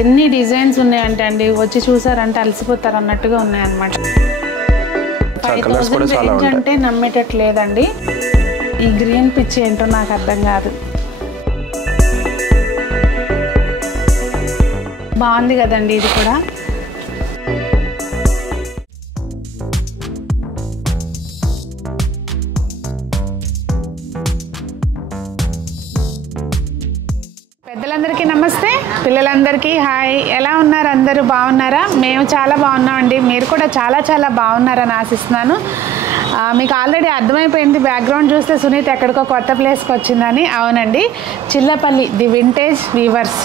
ఎన్ని డిజైన్స్ ఉన్నాయంటే అండి వచ్చి చూసారంటే అలసిపోతారు అన్నట్టుగా ఉన్నాయన్నమాట. 5000 రేంజ్ అంటే నమ్మేటట్టు లేదండి. ఈ గ్రీన్ పిచ్ ఏంటో నాకు అర్థం కాదు. బాగుంది కదండి ఇది కూడా. పెద్దలందరికీ నమస్తే, పిల్లలందరికీ హాయ్. ఎలా ఉన్నారు అందరూ? బాగున్నారా? మేము చాలా బాగున్నామండి. మీరు కూడా చాలా చాలా బాగున్నారని ఆశిస్తున్నాను. మీకు ఆల్రెడీ అర్థమైపోయింది బ్యాక్గ్రౌండ్ చూస్తే సునీత ఎక్కడికో కొత్త ప్లేస్కి వచ్చిందని. అవునండి, చిల్లపల్లి ది వింటేజ్ వీవర్స్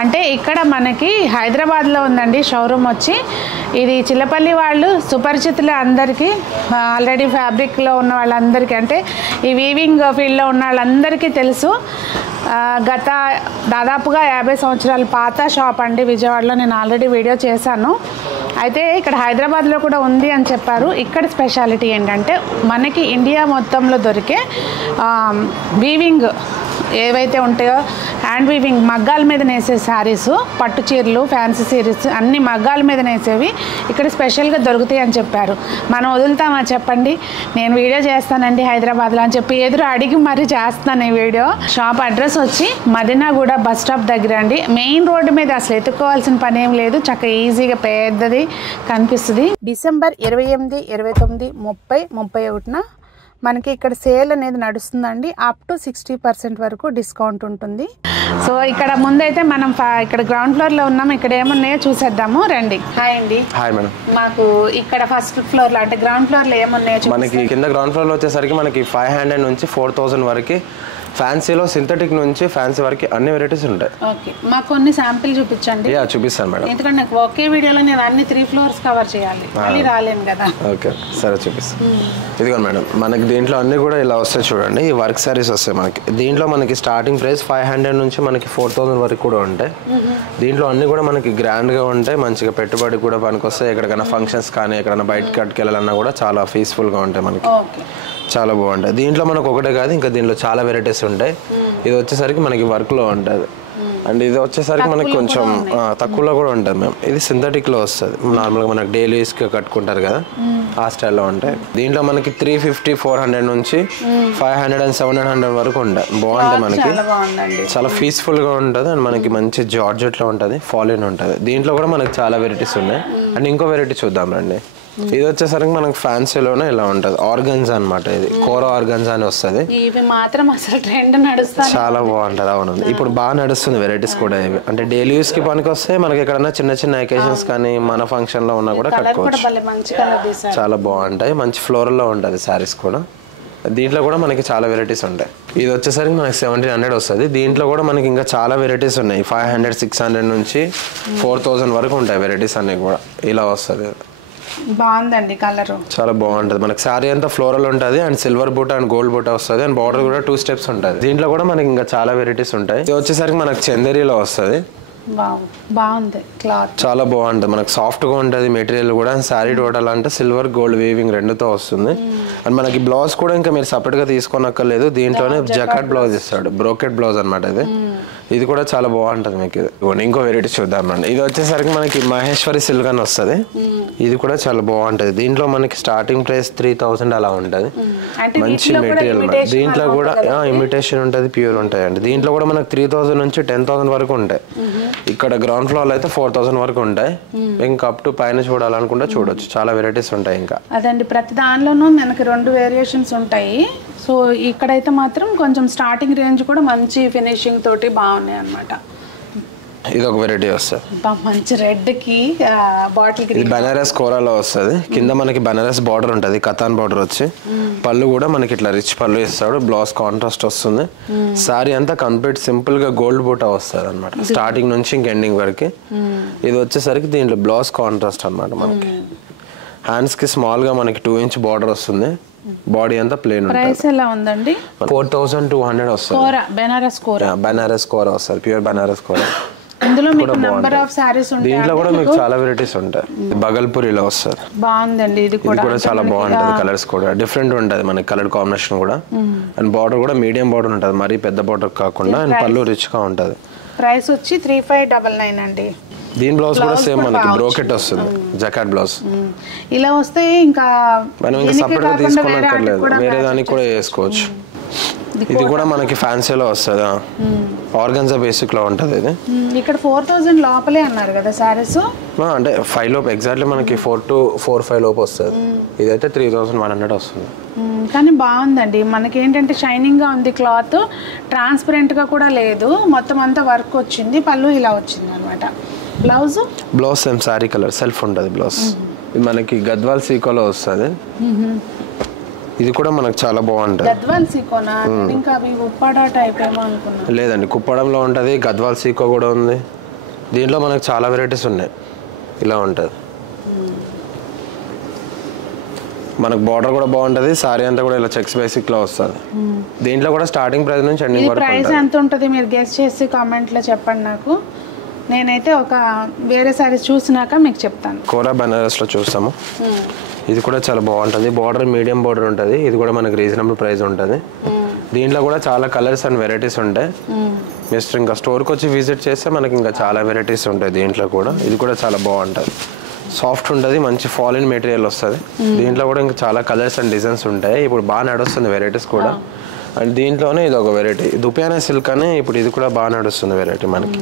అంటే ఇక్కడ మనకి హైదరాబాద్లో ఉందండి షోరూమ్ వచ్చి. ఇది చిల్లపల్లి వాళ్ళు సుపరిచితులు అందరికీ, ఆల్రెడీ ఫ్యాబ్రిక్లో ఉన్న వాళ్ళందరికీ, అంటే ఈ వీవింగ్ ఫీల్డ్లో ఉన్న వాళ్ళందరికీ తెలుసు. గత దాదాపుగా 50 సంవత్సరాల పాత షాప్ అండి విజయవాడలో. నేను ఆల్రెడీ వీడియో చేశాను. అయితే ఇక్కడ హైదరాబాద్లో కూడా ఉంది అని చెప్పారు. ఇక్కడ స్పెషాలిటీ ఏంటంటే మనకి ఇండియా మొత్తంలో దొరికే వీవింగ్ ఏవైతే ఉంటాయో హ్యాండ్ వీవింగ్ మగ్గాల మీద నేసే శారీస్, పట్టు చీరలు, ఫ్యాన్సీ శారీస్ అన్ని మగ్గాల మీద నేసేవి ఇక్కడ స్పెషల్గా దొరుకుతాయి అని చెప్పారు. మనం వదులుతామా చెప్పండి? నేను వీడియో చేస్తానండి హైదరాబాద్లో అని చెప్పి ఎదురు అడిగి మరీ చేస్తాను ఈ వీడియో. షాప్ అడ్రస్ వచ్చి మదీనాగూడ బస్ స్టాప్ దగ్గర అండి. మెయిన్ రోడ్డు మీద అసలు ఎత్తుక్కోవాల్సిన పని ఏం లేదు, చక్కగా ఈజీగా పెద్దది కనిపిస్తుంది. డిసెంబర్ 28, 29, 30, 31 మనకి ఇక్కడ సేల్ అనేది నడుస్తుందండి. అప్ టు 60% వరకు డిస్కౌంట్ ఉంటుంది. సో ఇక్కడ ముందైతే మనం ఇక్కడ గ్రౌండ్ ఫ్లోర్ లో ఉన్నాం. ఇక్కడ ఏమున్నాయో చూసేద్దాము రండి. హాయ్ అండి. Hi madam. మాకు ఇక్కడ ఫస్ట్ ఫ్లోర్ లో అంటే గ్రౌండ్ ఫ్లోర్ లో ఏమున్నాయో మనకి కింద గ్రౌండ్ ఫ్లోర్ లో వచ్చేసరికి మనకి 500 నుంచి 4000 వరకు ఫ్యాన్సీలో సింథటిక్ నుంచి ఫ్యాన్సీ వరకు అన్ని వెరైటీస్ ఉంటాయి. ఓకే, మాకు కొన్ని శాంపిల్ చూపించండి. చూపిస్తాను మేడం, ఎందుకంటే నాకు ఒకే వీడియోలో నేను అన్ని 3 ఫ్లోర్స్ కవర్ చేయాలి, మళ్ళీ రాలేను కదా. ఓకే సరే చూపిస్తాను. ఇదిగోండి మేడం, మనకి దీంట్లో అన్ని కూడా ఇలా వస్తాయి చూడండి. ఈ వర్క్ సారీస్ వస్తాయి మనకి. దీంట్లో మనకి స్టార్టింగ్ ప్రైస్ 500 నుంచి మనకి 4000 వరకు కూడా ఉంటాయి. దీంట్లో అన్ని కూడా మనకి గ్రాండ్ గా ఉంటాయి, మంచిగా పెట్టుబడి కూడా పనికి వస్తాయి. ఎక్కడికైనా ఫంక్షన్స్ కానీ ఎక్కడైనా బయటకి కట్టుకెళ్ళాలన్నా కూడా చాలా పీస్ఫుల్ గా ఉంటాయి మనకి, చాలా బాగుంటాయి. దీంట్లో మనకు ఒకటే కాదు, ఇంకా దీంట్లో చాలా వెరైటీస్ ఉంటాయి. ఇది వచ్చేసరికి మనకి వర్క్ లో ఉంటుంది అండ్ ఇది వచ్చేసరికి మనకి కొంచెం తక్కువలో కూడా ఉంటుంది మ్యామ్. ఇది సింథటిక్ లో వస్తుంది, నార్మల్గా మనకి డైలీ యూస్ గా కట్టుకుంటారు కదా ఆ స్టైల్లో ఉంటాయి. దీంట్లో మనకి 350, 400 నుంచి 500 and 700 వరకు ఉంటాయి. బాగుంటాయి మనకి, చాలా పీస్ఫుల్ గా ఉంటుంది అండ్ మనకి మంచి జార్జెట్ లో ఉంటుంది, ఫాలిన్ ఉంటుంది. దీంట్లో కూడా మనకి చాలా వెరైటీస్ ఉన్నాయి. అండ్ ఇంకో వెరైటీ చూద్దాం రండి. ఇది వచ్చేసరికి మనకి ఫ్యాన్సీలోనే ఇలా ఉంటుంది, ఆర్గన్జా అనమాట. ఇది కోర ఆర్గన్జా అని వస్తుంది. చాలా బాగుంటుంది. అవును, ఇప్పుడు బాగా నడుస్తుంది వెరైటీస్ కూడా ఇవి. అంటే డైలీ యూస్ కి పనికి వస్తే మనకి ఎక్కడన్నా చిన్న చిన్న అకేషన్స్ కానీ మన ఫంక్షన్ లో ఉన్నా కూడా కట్టుకోవచ్చు. చాలా బాగుంటాయి, మంచి ఫ్లోరల్ లో ఉంటుంది శారీస్ కూడా. దీంట్లో కూడా మనకి చాలా వెరైటీస్ ఉంటాయి. ఇది వచ్చేసరికి మనకి 1700 వస్తుంది. దీంట్లో కూడా మనకి ఇంకా చాలా వెరైటీస్ ఉన్నాయి. 500, 600 నుంచి 4000 వరకు ఉంటాయి వెరైటీస్ అన్ని కూడా. ఇలా వస్తుంది, బాగుందండి కలర్, చాలా బాగుంటది. మనకి శారీ అంతా ఫ్లోరల్ ఉంటుంది అండ్ సిల్వర్ బూట అండ్ గోల్డ్ బూట వస్తుంది అండ్ బార్డర్ కూడా 2 స్టెప్స్ ఉంటుంది. దీంట్లో కూడా మనకి ఇంకా చాలా వెరైటీస్ ఉంటాయి. ఇది వచ్చేసరికి మనకి చందేరీలో వస్తుంది. బాగుంది క్లాత్, చాలా బాగుంటుంది. మనకి సాఫ్ట్ గా ఉంటుంది మెటీరియల్ కూడా. అండ్ శారీ టోటల్ అంటే సిల్వర్ గోల్డ్ వీవింగ్ రెండుతో వస్తుంది. అండ్ మనకి బ్లౌజ్ కూడా ఇంకా మీరు సపరేట్ గా తీసుకోనక్కర్లేదు, దీంట్లోనే జకాట్ బ్లౌజ్ ఇస్తాడు, బ్రోకెట్ బ్లౌజ్ అనమాట. ఇది కూడా చాలా బాగుంటుంది మీకు. ఇంకో వెరైటీ చూద్దాం అండి. ఇది వచ్చేసరికి మనకి మహేశ్వరి సిల్క్ అని వస్తుంది. ఇది కూడా చాలా బాగుంటది. దీంట్లో మనకి స్టార్టింగ్ ప్రైస్ 3000 అలా ఉంటది. మంచి మెటీరియల్. దీంట్లో కూడా ఇమిటేషన్ ఉంటుంది, ప్యూర్ ఉంటాయి అండి. దీంట్లో కూడా మనకి 3000 నుంచి 10,000 వరకు ఉంటాయి. ఇక్కడ గ్రౌండ్ ఫ్లోర్ లో అయితే 4000 వరకు ఉంటాయి. ఇంకా అప్ టు పైన చూడాలనుకుంటే చూడొచ్చు, చాలా వెరైటీస్ ఉంటాయి. ఇంకా అదండి, ప్రతి దానిలోనూ మనకి 2 వేరియేషన్స్ ఉంటాయి. సో ఇక్కడైతే మాత్రం కొంచెం స్టార్టింగ్ రేంజ్ కూడా మంచి ఫినిషింగ్ తోటి బాగున్నాయి అన్నమాట. ఇది ఒక వెరైటీ వస్తుంది, మంచి రెడ్ కి బాటిల్ గ్రీన్. ఇది బనారస్ కోరాలో వస్తుంది. కింద మనకి బనారస్ బార్డర్ ఉంటుంది, కతాన్ బార్డర్ వచ్చి. పళ్ళు కూడా మనకి ఇట్లా రిచ్ పళ్ళు ఇస్తాడు, బ్లౌజ్ కాంట్రాస్ట్ వస్తుంది. సారీ అంతా కంప్లీట్ సింపుల్ గా గోల్డ్ బూటా వస్తుంది అనమాట, స్టార్టింగ్ నుంచి ఇంక ఎండింగ్ వరకు. ఇది వచ్చేసరికి దీంట్లో బ్లౌజ్ కాంట్రాస్ట్ అనమాట. మనకి హ్యాండ్స్ కి స్మాల్ గా మనకి 2 ఇంచ్ బార్డర్ వస్తుంది. బాడీ అంతా ప్లేన్ ఉంటుంది. ప్రైస్ ఎలా ఉందండి? 4200 వస్తుంది. బనారస్ కోరా, బనారస్ కోరా వస్తుంది, ప్యూర్ బనారస్ కోరా. ఇందులో మీకు నంబర్ ఆఫ్ సారీస్ ఉంటాయి. దీంట్లో కూడా మీకు చాలా వెరైటీస్ ఉంటాయి. బగల్పూరిలో వస్తుంది, బాగుందండి. ఇది కూడా చాలా బాగుంటది. కలర్స్ కూడా డిఫరెంట్ ఉంటది మనకి, కలర్ కాంబినేషన్ కూడా. అండ్ బార్డర్ కూడా మీడియం బార్డర్ ఉంటది, మరీ పెద్ద బార్డర్ కాకుండా. అండ్ పళ్ళు రిచ్ గా ఉంటది. ప్రైస్ వచ్చి 3599 అండి. దీని బ్లౌజ్ కూడా సేమ్ మనకి బ్రోకెట్ వస్తుంది, జకాట్ బ్లౌజ్. ఇలా వస్తే ఇంకా మనం ఇంకా సపరేట్ గా తీసుకోనక్కర్లేదు, వేరే దానికి కూడా వేసుకోవచ్చు. ఇది కూడా మనకి ఫ్యాన్సీలో వస్తుందా, ఆర్గన్జా బేసిక్ లో ఉంటది ఇది. ఇక్కడ 4000 లోపలే అన్నారు కదా సారీస్, అంటే 5 లోపు ఎగ్జాక్ట్లీ మనకి 4 to 4-5 లోపు వస్తుంది. ఇదైతే 3100 వస్తుంది. కానీ బాగుందండి. మనకి ఏంటంటే షైనింగ్ గా ఉంది క్లాత్, ట్రాన్స్పరెంట్ గా కూడా లేదు, మొత్తం అంతా వర్క్ వచ్చింది. పళ్ళు ఇలా వచ్చింది అనమాట. Blouse same sorry colour self ఉంటుంది బ్లౌజ్. ఇది మనకి గద్వాల్ సీకోలో వస్తుంది. ఇది కూడా మనకు చాలా బాగుంటుంది. గద్వాల్ సీకోనా? ఇంకా అవి ఉప్పాడ టైప్ ఏమో అనుకున్నా. లేదండి, కుప్పడంలో ఉంటుంది, గద్వాల్ సీకో కూడా ఉంది. దీంట్లో మనకు చాలా వెరైటీస్ ఉన్నాయి. ఇలా ఉంటుంది మనకు, బార్డర్ కూడా బాగుంటుంది, సారీ అంతా కూడా ఇలా చెక్స్ బేసిక్ లో వస్తుంది. దీంట్లో కూడా స్టార్టింగ్ ప్రైస్ నుంచి ఎండింగ్ వరకు ప్రైస్ ఎంత ఉంటుంది మీరు గెస్ చేసి కామెంట్ లో చెప్పండి నాకు. నేనైతే ఒక వేరే సారీస్ చూసినాక మీకు చెప్తాను. కోరా బనారస్ లో చూస్తాము. ఇది కూడా చాలా బాగుంటుంది, బార్డర్ మీడియం బార్డర్ ఉంటుంది. ఇది కూడా మనకి రీజనబుల్ ప్రైస్ ఉంటుంది. దీంట్లో కూడా చాలా కలర్స్ అండ్ వెరైటీస్ ఉంటాయి. జస్ట్ ఇంకా స్టోర్కి వచ్చి విజిట్ చేస్తే మనకి ఇంకా చాలా వెరైటీస్ ఉంటాయి దీంట్లో కూడా. ఇది కూడా చాలా బాగుంటుంది, సాఫ్ట్ ఉంటుంది, మంచి ఫాలిన్ మెటీరియల్ వస్తుంది. దీంట్లో కూడా ఇంకా చాలా కలర్స్ అండ్ డిజైన్స్ ఉంటాయి. ఇప్పుడు బాగా నడుస్తుంది వెరైటీస్ కూడా. అండ్ దీంట్లోనే ఇది ఒక వెరైటీ దుపియానా సిల్క్ అని, ఇప్పుడు ఇది కూడా బాగా నడుస్తుంది వెరైటీ మనకి.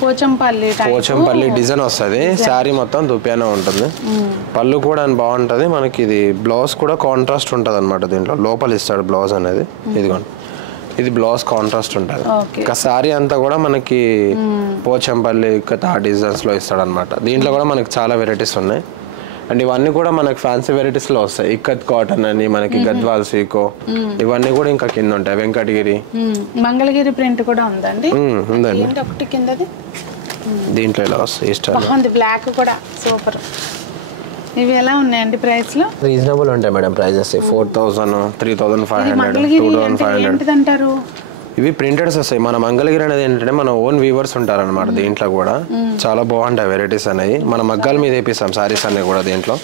పోచంపల్లి డిజైన్ వస్తుంది, శారీ మొత్తం దుపియానా ఉంటుంది. పళ్ళు కూడా బాగుంటుంది మనకి. ఇది బ్లౌజ్ కూడా కాంట్రాస్ట్ ఉంటుంది అనమాట. దీంట్లో లోపల ఇస్తాడు బ్లౌజ్ అనేది. ఇదిగోండి, ఇది బ్లౌజ్ కాంట్రాస్ట్ ఉంటుంది. ఇంకా శారీ అంతా కూడా మనకి పోచంపల్లి ఆ డిజైన్స్ లో ఇస్తాడు అనమాట. దీంట్లో కూడా మనకి చాలా వెరైటీస్ ఉన్నాయి. అండ్ ఇవన్నీ కూడా మనకి ఫ్యాన్సీ వెరైటీస్ లో వస్తాయి. ఇక్కత్ కాటన్ అని, మనకి గద్వాల్ సీకో, ఇవన్నీ కూడా ఇంకా కింద ఉంటాయి. వెంకటగిరి, మంగళగిరి ప్రింట్ కూడా ఉందండి. ఉందండి ఒకటి కిందది. దీంట్లో ఇలా వస్తాయి, బ్లాక్ కూడా సూపర్. ఇవి ఎలా ఉన్నాయండి ప్రైస్ లో? రీజనబుల్ ఉంటాయి మేడం ప్రైజెస్. 4000, 3500, 2500 అంటారు. ఇవి ప్రింటెడ్స్ వస్తాయి. మన మంగళగిరి అనేది ఏంటంటే మన ఓన్ వీవర్స్ ఉంటారనమాట. దీంట్లో కూడా చాలా బాగుంటాయి వెరైటీస్ అనేవి. మన మగ్గాల మీద వేపిస్తాం సారీస్ అన్ని కూడా. దీంట్లో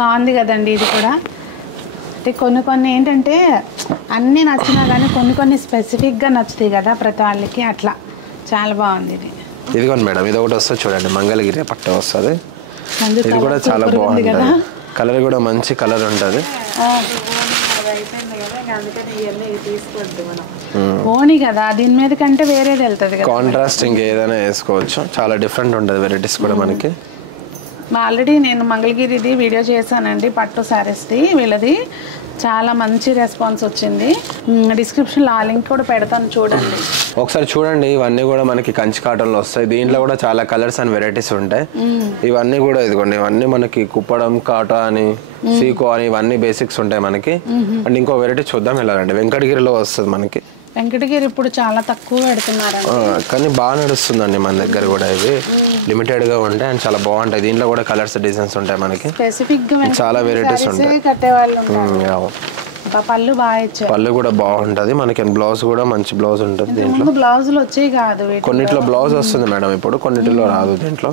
బాగుంది కదండి ఇది కూడా. అంటే కొన్ని ఏంటంటే అన్నీ నచ్చినా కానీ కొన్ని స్పెసిఫిక్గా నచ్చుతాయి కదా ప్రతి వాళ్ళకి, అట్లా చాలా బాగుంది ఇది. ఇదిగోండి మేడం, ఇది ఒకటి వస్తుంది చూడండి, మంగళగిరి పట్ట వస్తుంది. ఇది కూడా చాలా బాగుంటుంది, కలర్ కూడా మంచి కలర్ ఉంటుంది. ఓని కదా, దీని మీద కంటే వేరేది వెళ్తుంది కదా, కాంట్రాస్ట్ ఇంకేదైనా వేసుకోవచ్చు. చాలా డిఫరెంట్ ఉంటుంది వెరైటీస్ కూడా మనకి. ఆల్రెడీ నేను మంగళగిరిది వీడియో చేశానండి, పట్టు శారీస్ది. వీళ్ళది చాలా మంచి రెస్పాన్స్ వచ్చింది. డిస్క్రిప్షన్లో ఆ లింక్ కూడా పెడతాను, చూడండి ఒకసారి చూడండి. ఇవన్నీ కూడా మనకి కంచి కాటన్లో వస్తాయి. దీంట్లో కూడా చాలా కలర్స్ అండ్ వెరైటీస్ ఉంటాయి. ఇవన్నీ కూడా ఇదిగోండి, ఇవన్నీ మనకి కుప్పడం, కాటా అని, సీకో అని, ఇవన్నీ బేసిక్స్ ఉంటాయి మనకి. అండ్ ఇంకో వెరైటీ చూద్దాం ఎలాగండి, వెంకటగిరిలో వస్తుంది మనకి. వెంకటగిరి ఇప్పుడు చాలా తక్కువ పెడుతున్నారు కానీ బాగా నడుస్తుందండి మన దగ్గర కూడా. ఇవి లిమిటెడ్ గా ఉంటాయి అండ్ చాలా బాగుంటాయి. దీంట్లో కూడా కలర్స్ డిజైన్స్ ఉంటాయి మనకి, చాలా వెరైటీస్ ఉంటాయి. పళ్ళు కూడా బాగుంటది మనకి. బ్లౌజ్ కూడా మంచి బ్లౌజ్ ఉంటుంది. దీంట్లో బ్లౌజులు వచ్చే కాదు, కొన్నిట్లో బ్లౌజ్ వస్తుంది మేడం ఇప్పుడు, కొన్నిటిలో రాదు. దీంట్లో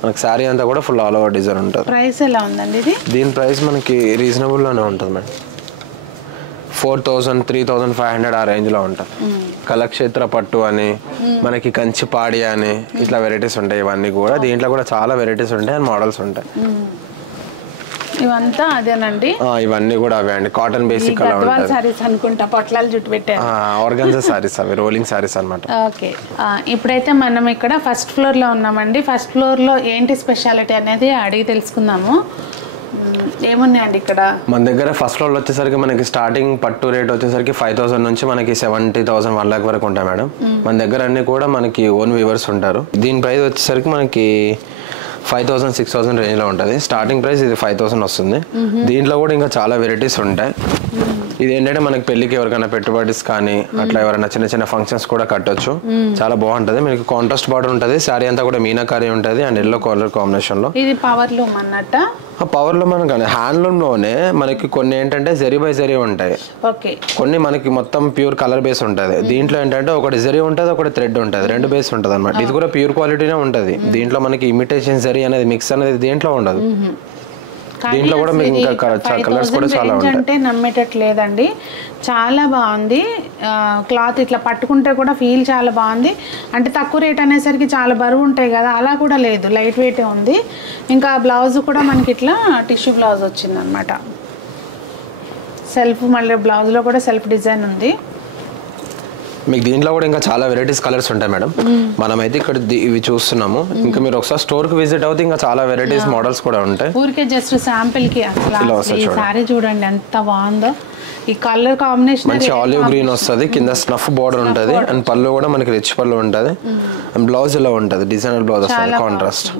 మనకి శారీ అంతా కూడా ఫుల్ ఆల్ ఓవర్ డిజైన్ ఉంటుంది. ప్రైస్ ఎలా ఉందండి ఇది? దీని ప్రైస్ మనకి రీజనబుల్ లోనే ఉంటుంది మేడం. 4000, 3500 ఆ రేంజ్ లో ఉంటుంది. కళక్షేత్ర పట్టు అని, మనకి కంచి పాడి అని, ఇట్లా వెరైటీస్ ఉంటాయి. ఇవన్నీ కూడా దీంట్లో కూడా చాలా వెరైటీస్ ఉంటాయి అండ్ మోడల్స్ ఉంటాయి. ఇవంతా అదేనండి, ఇవన్నీ కూడా అవే అండి. కాటన్ బేసిక్ అలా ఉంటుంది. సారీస్ అనుకుంటా, పొట్లాలు జుట్టు పెట్టారు. ఆర్గన్జా సారీస్, అవి రోలింగ్ సారీస్ అన్నమాట. ఓకే, ఇప్పుడైతే మనం ఇక్కడ ఫస్ట్ ఫ్లోర్ లో ఉన్నామండి. ఫస్ట్ ఫ్లోర్ లో ఏంటి స్పెషాలిటీ అనేది అడిగి తెలుసుకుందాము. ఏమున్నాయండి ఇక్కడ మన దగ్గర? ఫస్ట్ ఫ్లోర్ వచ్చేసరికి మనకి స్టార్టింగ్ పట్టు రేట్ వచ్చేసరికి 5000 నుంచి మనకి 70,000, 1 lakh వరకు ఉంటాయి మేడం. మన దగ్గర అన్ని కూడా మనకి ఓన్ వీవర్స్ ఉంటారు. దీని ప్రైస్ వచ్చేసరికి మనకి 5000, 6000 రేంజ్ లో ఉంటుంది. స్టార్టింగ్ ప్రైస్ ఇది 5000 వస్తుంది. దీంట్లో కూడా ఇంకా చాలా వెరైటీస్ ఉంటాయి. ఇది ఏంటంటే మనకి పెళ్లికి ఎవరికైనా పెట్టుబడిస్ కానీ అట్లా ఎవరైనా చిన్న చిన్న ఫంక్షన్స్ కూడా కట్టొచ్చు. చాలా బాగుంటది. మీకు కాంట్రాస్ట్ బార్డర్ ఉంటుంది. శారీ అంతా కూడా మీనాకారి ఉంటుంది అండ్ ఎల్లో కలర్ కాంబినేషన్ లో. ఇది పవర్ లూమ్ అన్నట్ట. పవర్ లూమ్ అని కానీ హ్యాండ్లూమ్ లోనే మనకి కొన్ని ఏంటంటే జరీ బై జరీ ఉంటాయి, కొన్ని మనకి మొత్తం ప్యూర్ కలర్ బేస్ ఉంటుంది. దీంట్లో ఏంటంటే ఒకటి జరీ ఉంటుంది, ఒకటి థ్రెడ్ ఉంటుంది, 2 బేస్ ఉంటుంది అనమాట. ఇది కూడా ప్యూర్ క్వాలిటీనే ఉంటుంది. దీంట్లో మనకి ఇమిటేషన్ జరీ అనేది మిక్స్ అనేది దీంట్లో ఉండదు. దీంట్లో కూడా మీకు ఇంకా కలర్స్ కూడా చాలా ఉంటాయి. అంటే నమ్మేటట్లేదండి, చాలా బాగుంది. క్లాత్ ఇట్లా పట్టుకుంటే కూడా ఫీల్ చాలా బాగుంది. అంటే తక్కువ రేట్ అనేసరికి చాలా బరువు ఉంటాయి కదా, అలా కూడా లేదు, లైట్ వెయిటే ఉంది. ఇంకా బ్లౌజ్ కూడా మనకి ఇట్లా టిష్యూ బ్లౌజ్ వచ్చింది అనమాట. సెల్ఫ్, మళ్ళీ బ్లౌజ్లో కూడా సెల్ఫ్ డిజైన్ ఉంది. మీకు దీంట్లో కూడా ఇంకా చాలా వెరైటీస్ కలర్స్ ఉంటాయి మేడం. మనమైతే ఇక్కడ ఇవి చూస్తున్నాము. ఇంకా మీరు ఒకసారి స్టోర్ కి విజిట్ అవుతే ఇంకా చాలా వెరైటీస్ మోడల్స్ కూడా ఉంటాయి. ఊరికే జస్ట్ శాంపిల్ కి అసలు ఈ సారీ చూడండి ఎంత బాగుందో. ఈ కలర్ కాంబినేషన్ మంచి ఆలివ్ గ్రీన్ వస్తుంది, కింద స్నఫ్ బార్డర్ ఉంటుంది, అండ్ పళ్ళు కూడా మనకి రిచ్ పళ్ళు ఉంటుంది, అండ్ బ్లౌజ్ ఇలా ఉంటుంది, డిజైనర్ బ్లౌజ్ వస్తుంది కాంట్రాస్ట్.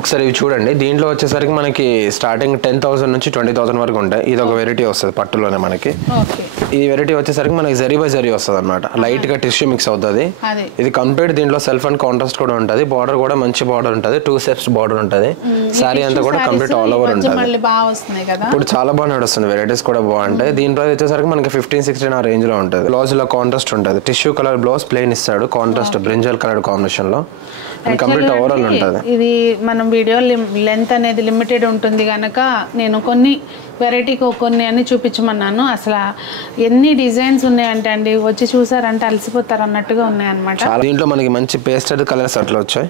ఒకసారి ఇవి చూడండి. దీంట్లో వచ్చేసరికి మనకి స్టార్టింగ్ 10,000 నుంచి 20,000 వరకు ఉంటాయి. ఇది ఒక వెరైటీ వస్తుంది పట్టులోనే మనకి. ఈ వెరైటీ వచ్చేసరికి మనకి జరీ బై జరీ వస్తుంది అనమాట, లైట్ గా టిష్యూ మిక్స్ అవుతుంది. ఇది కంప్లీట్ దీంట్లో సెల్ఫ్ అండ్ కాంట్రాస్ట్ కూడా ఉంటుంది. బార్డర్ కూడా మంచి బార్డర్ ఉంటుంది, 2 steps బార్డర్ ఉంటుంది. సారీ అంతా కూడా కంప్లీట్ ఆల్ ఓవర్ ఉంటుంది. ఇప్పుడు చాలా బాగా నడుస్తుంది, వెరైటీస్ కూడా బాగుంటాయి. దీంట్లో వచ్చేసరికి మనకి 15-16 ఆ రేంజ్ లో ఉంటుంది. బ్లౌజ్ లో కాంట్రాస్ట్ ఉంటుంది, టిష్యూ కలర్ బ్లౌజ్ ప్లెయిన్ ఇస్తాడు, కాంట్రాస్ట్ బ్రింజల్ కలర్ కాంబినేషన్ లో కంప్లీట్ ఓవరాల్ ఉంటుంది. ఇది మనం వీడియో లెంత్ అనేది లిమిటెడ్ ఉంటుంది కనుక నేను కొన్ని వెరైటీకి కొన్ని అన్ని చూపించమన్నాను. అసలు ఎన్ని డిజైన్స్ ఉన్నాయంటే అండి, వచ్చి చూసారంటే అలసిపోతారు అన్నట్టుగా ఉన్నాయన్నమాట. దీంట్లో మనకి మంచి పేస్టల్ కలర్స్ అట్లా వచ్చాయి.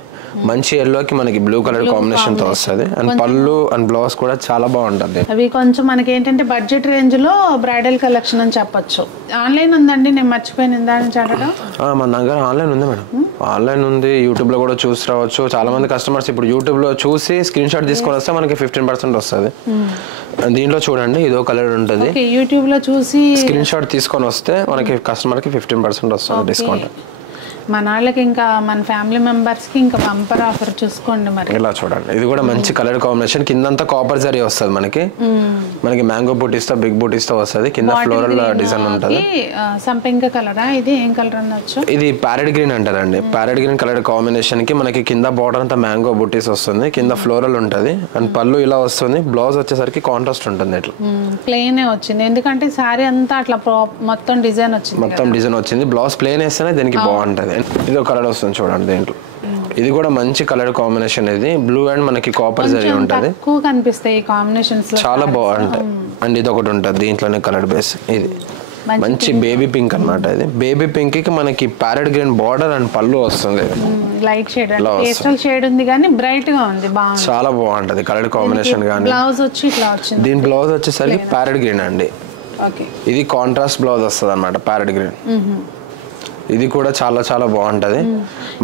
మంచి ఎల్లోకి మనకి బ్లూ కలర్ కాంబినేషన్ తో వస్తుంది, అండ్ పళ్ళు అండ్ బ్లౌజ్ కూడా చాలా బాగుంటుంది. అవి కొంచెం మనకి ఏంటంటే బడ్జెట్ రేంజ్ లో బ్రైడల్ కలెక్షన్ అని చెప్పొచ్చు. ఆన్లైన్ ఉందండి, నేను మర్చిపోయాను ఇందా నుంచి అడగడం. మన దగ్గర ఆన్లైన్ ఉంది మేడం, ఆన్లైన్ ఉంది. యూట్యూబ్ లో కూడా చూసి రావచ్చు. చాలా మంది కస్టమర్స్ ఇప్పుడు యూట్యూబ్ లో చూసి స్క్రీన్ షాట్ తీసుకొని వస్తే మనకి 15% వస్తుంది. దీంట్లో చూడండి ఇదో కలర్ ఉంటుంది. యూట్యూబ్ లో చూసి స్క్రీన్ షాట్ తీసుకొని వస్తే మనకి కస్టమర్ కి 15% వస్తుంది డిస్కౌంట్. మన వాళ్ళకి ఇంకా మన ఫ్యామిలీ మెంబర్స్ కి ఇంకా బంపర్ ఆఫర్ చూసుకోండి. మరి ఇలా చూడండి, ఇది కూడా మంచి కలర్ కాంబినేషన్. కిందంతా కాపర్ జరీ వస్తుంది మనకి, మనకి మ్యాంగో బూటీస్ తో బిగ్ బూటీస్ తో వస్తుంది. కింద ఫ్లోరల్ డిజైన్ ఉంటుంది. సంపింక కలరా, ఇది ఏం కలర్ అనొచ్చు? ఇది ప్యారెట్ గ్రీన్ అంటారండి. ప్యారెట్ గ్రీన్ కలర్ కాంబినేషన్ కి మనకి కింద బార్డర్ అంతా మ్యాంగో బూటీస్ వస్తుంది, కింద ఫ్లోరల్ ఉంటుంది, అండ్ పళ్ళు ఇలా వస్తుంది. బ్లౌజ్ వచ్చేసరికి కాంట్రాస్ట్ ఉంటుంది, ఇట్లా ప్లెయిన్ వచ్చింది. ఎందుకంటే సారీ అంతా అట్లా మొత్తం డిజైన్ వచ్చింది, మొత్తం డిజైన్ వచ్చింది. బ్లౌజ్ ప్లెయిన్ వేస్తేనే దీనికి బాగుంటది. ఇది ఒక కలర్ వస్తుంది చూడండి దీంట్లో. ఇది కూడా మంచి కలర్ కాంబినేషన్. ఇది బ్లూ అండ్ మనకి కాపర్ జరీ ఉంటుంది, ఎక్కువ కనిపిస్తాయి కాంబినేషన్స్, చాలా బాగుంటాయి. అండ్ ఇది ఒకటి ఉంటుంది దీంట్లోనే కలర్ బేస్. ఇది మంచి బేబీ పింక్ అన్నమాట. ఇది బేబీ పింక్ కి మనకి ప్యారెట్ గ్రీన్ బార్డర్ అండ్ పళ్ళు వస్తుంది. లైట్ షేడ్, పేస్టల్ షేడ్ ఉంది కానీ బ్రైట్ గా ఉంది, బాగుంది, చాలా బాగుంటది కలర్ కాంబినేషన్. కానీ బ్లౌజ్ వచ్చి ఇట్లా వచ్చింది. దీని బ్లౌజ్ వచ్చేసరికి ప్యారెట్ గ్రీన్ అండి. ఇది కాంట్రాస్ట్ బ్లౌజ్ వస్తుంది అన్నమాట, ప్యారెట్ గ్రీన్. ఇది కూడా చాలా చాలా బాగుంటది,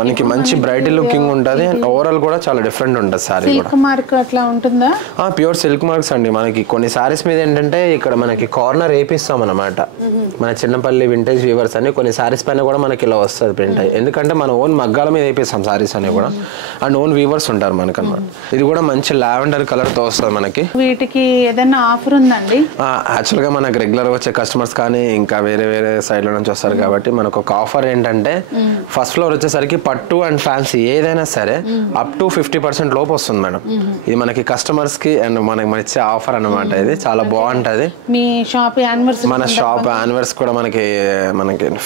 మనకి మంచి బ్రైట్ లుకింగ్ ఉంటుంది. ఓవరాల్ కూడా చాలా డిఫరెంట్ ఉంటుంది సారీ కూడా. సిల్క్ మార్క్ అట్లా ఉంటుందా? ప్యూర్ సిల్క్ మార్క్స్ అండి. మనకి కొన్ని సారీస్ మీద ఏంటంటే ఇక్కడ మనకి కార్నర్ వేపిస్తాం అన్నమాట. మన చిన్నపల్లి వింటేజ్ వీవర్స్ అని కొన్ని సారీస్ పైన కూడా మనకి ఇలా వస్తుంది ప్రింట్ అయ్యి. ఎందుకంటే మన ఓన్ మగ్గాల మీద వేపిస్తాం సారీస్ అని కూడా, అండ్ ఓన్ వీవర్స్ ఉంటారు మనకు అన్నమాట. ఇది కూడా మంచి లావెండర్ కలర్ తో వస్తుంది మనకి. వీటికి ఏదైనా ఆఫర్ ఉందండి? యాక్చువల్ గా మనకి రెగ్యులర్ వచ్చే కస్టమర్స్ కానీ ఇంకా వేరే వేరే సైడ్ లో నుంచి వస్తారు కాబట్టి మనకు ఒక ఆఫర్ ఏంటంటే ఫస్ట్ ఫ్లోర్ వచ్చేసరికి పట్టు అండ్ ఫ్యాన్సీ ఏదైనా సరే అప్ టు 50% లోపు వస్తుంది మేడం. ఇది మనకి కస్టమర్స్ కి అండ్ మనకి ఇచ్చే ఆఫర్ అన్నమాట. ఇది చాలా బాగుంటది. మీ షాప్ యానివర్సరీ, మన షాప్ యానివర్సరీ కూడా మనకి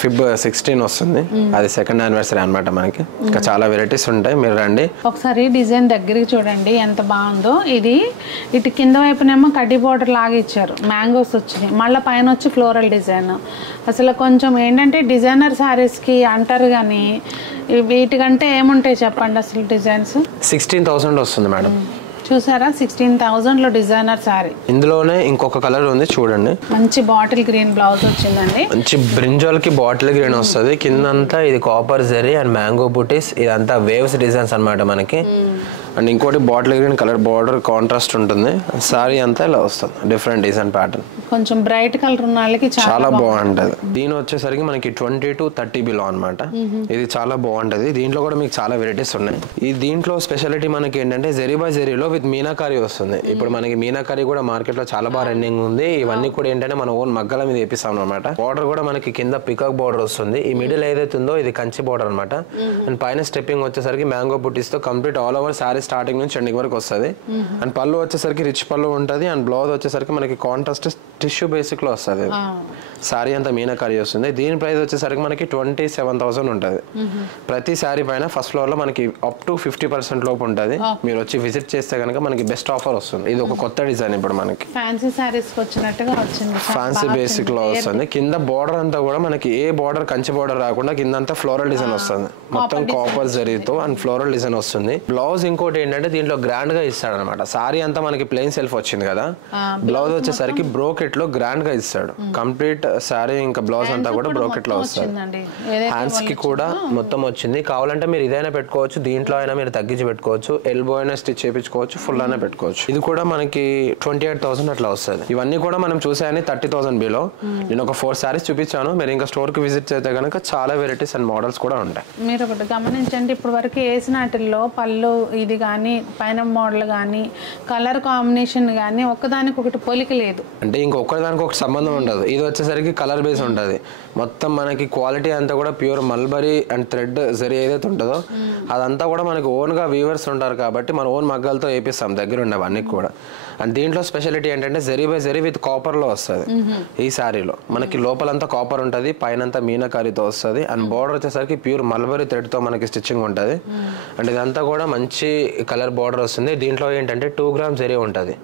Feb 16 వస్తుంది, అది 2nd యానివర్సరీ అన్నమాట. మనకి ఇంకా చాలా వెరైటీస్ ఉంటాయి, మీరు రండి ఒకసారి. డిజైన్ దగ్గరికి చూడండి ఎంత బాగుందో. ఇది ఇటు కింద వైపునేమో కడ్డీ బోర్డర్ లాగా ఇచ్చారు, మ్యాంగోస్ వచ్చినాయి, మళ్ళీ పైన వచ్చి ఫ్లోరల్ డిజైన్. అసలు కొంచెం ఏంటంటే డిజైనర్ సారీస్ కి అంటారు కానీ వీటికంటే ఏముంటాయి చెప్పండి అసలు డిజైన్స్. 16,000 వస్తుంది మేడం. చూసారా 16,000 లో డిజైనర్ సారీ. ఇందులోనే ఇంకొక కలర్ ఉంది చూడండి, మంచి బాటిల్ గ్రీన్ బ్లౌజ్ వచ్చిందండి. మంచి బ్రింజాల్ కి బాటిల్ గ్రీన్ వస్తుంది. కిందంతా ఇది కాపర్ జరీ అండ్ మ్యాంగో బూటీస్, ఇదంతా వేవ్స్ డిజైన్స్ అన్నమాట మనకి. అండ్ ఇంకోటి bottle green colour border contrast ఉంటుంది. సారీ అంతా ఇలా వస్తుంది, డిఫరెంట్ డిజైన్ ప్యాటర్న్, కొంచెం బ్రైట్ కలర్ ఉన్న వాళ్ళకి చాలా బాగుంటది. దీని వచ్చేసరికి మనకి 20 to 30 బిలో అనమాట. ఇది చాలా బాగుంటది. దీంట్లో కూడా మీకు చాలా వెరైటీస్ ఉన్నాయి. ఈ దీంట్లో స్పెషాలిటీ మనకి ఏంటంటే జరీ బై జరీలో విత్ మీనాకారీ వస్తుంది. ఇప్పుడు మనకి మీనాకారీ కూడా మార్కెట్ లో చాలా బాగా రన్నింగ్ ఉంది. ఇవన్నీ కూడా ఏంటంటే మన ఓన్ మగ్గల మీద వేపిస్తాం అనమాట. బార్డర్ కూడా మనకి కింద పికాక్ బార్డర్ వస్తుంది. ఈ మిడిల్ ఏదైతే ఉందో ఇది కంచి బార్డర్ అనమాట. అండ్ పైన స్టెప్పింగ్ వచ్చేసరికి మ్యాంగో బుట్టీస్ తో complete all over sorry starting నుంచి ఎండింగ్ వరకు వస్తుంది. అండ్ పళ్ళు వచ్చేసరికి రిచ్ పళ్ళు ఉంటుంది. అండ్ బ్లౌజ్ వచ్చేసరికి మనకి కాంట్రాస్ట్ టిష్యూ బేసిక్ లో వస్తుంది. సారీ అంతా మీనాకారి వస్తుంది. దీని ప్రైస్ వచ్చేసరికి మనకి 27,000 ఉంటుంది. ప్రతి సారీ పైన ఫస్ట్ ఫ్లోర్ లో మనకి అప్ టు 50% లోపు ఉంటుంది. మీరు వచ్చి విజిట్ చేస్తే కనుక మనకి బెస్ట్ ఆఫర్ వస్తుంది. ఇది ఒక కొత్త డిజైన్ ఇప్పుడు మనకి ఫ్యాన్సీ సారీస్ వచ్చినట్టుగా వచ్చింది. ఫ్యాన్సీ బేసిక్ లో వస్తుంది. కింద బోర్డర్ అంతా కూడా మనకి ఏ బోర్డర్ కంచి బోర్డర్ రాకుండా కింద అంతా ఫ్లోరల్ డిజైన్ వస్తుంది. మొత్తం కాపర్ జరీతో అండ్ ఫ్లోరల్ డిజైన్ వస్తుంది. బ్లౌజ్ ఇంకోటి ఏంటంటే దీంట్లో గ్రాండ్ గా ఇస్తాడు అనమాట. సారీ అంతా మనకి ప్లెయిన్ సెల్ఫ్ వచ్చింది కదా, బ్లౌజ్ వచ్చేసరికి బ్రోకెట్ లో గ్రాండ్ గా ఇస్తాడు. కంప్లీట్ సారీ ఇంకా బ్లౌజ్ అంతా కూడా బ్రోకెట్ లో వస్తుంది. హ్యాండ్స్ కి కూడా మొత్తం వచ్చింది. కావాలంటే మీరు ఇదైనా పెట్టుకోవచ్చు, దీంట్లో అయినా మీరు తగ్గించి పెట్టుకోవచ్చు, ఎల్బో అయినా స్టిచ్ చేయించుకోవచ్చు, ఫుల్ అయినా పెట్టుకోవచ్చు. ఇది కూడా మనకి 28,000 అట్లా వస్తుంది. ఇవన్నీ కూడా మనం చూసాయని 30,000 బిలో. నేను ఒక 4 సారీస్ చూపించాను. మీరు ఇంకా స్టోర్ కి విజిట్ చేస్తే కనుక చాలా వెరైటీస్ అండ్ మోడల్స్ కూడా ఉంటాయి. మీరు ఒకటి గమనించండి, ఇప్పుడు వరకు వేసిన వాటిల్లో పళ్ళు ఇది కానీ పైన మోడల్ కానీ కలర్ కాంబినేషన్ కానీ ఒక్కదానికి ఒకటి పోలిక లేదు. అంటే ఇంకొకదానికి ఒకటి సంబంధం ఉండదు. ఇది వచ్చేసరికి కలర్ బేస్ ఉంటుంది. మొత్తం మనకి క్వాలిటీ అంతా కూడా pure mulberry and thread zari ఏదైతే ఉంటుందో అదంతా కూడా మనకి ఓన్ గా వీవర్స్ ఉంటారు కాబట్టి మన ఓన్ మగ్గాలతో వేపిస్తాం దగ్గర ఉండేవన్నీ కూడా. అండ్ దీంట్లో స్పెషాలిటీ ఏంటంటే zari by zari with copper లో వస్తుంది. ఈ సారీలో మనకి లోపలంతా కాపర్ ఉంటుంది, పైనంతా మీనాకారితో వస్తుంది. అండ్ బోర్డర్ వచ్చేసరికి ప్యూర్ మల్బరీ థ్రెడ్ తో మనకి స్టిచ్చింగ్ ఉంటుంది. అండ్ ఇదంతా కూడా మంచి కలర్ బోర్డర్ వస్తుంది. దీంట్లో ఏంటంటే 2 grams జరీ ఉంటుంది.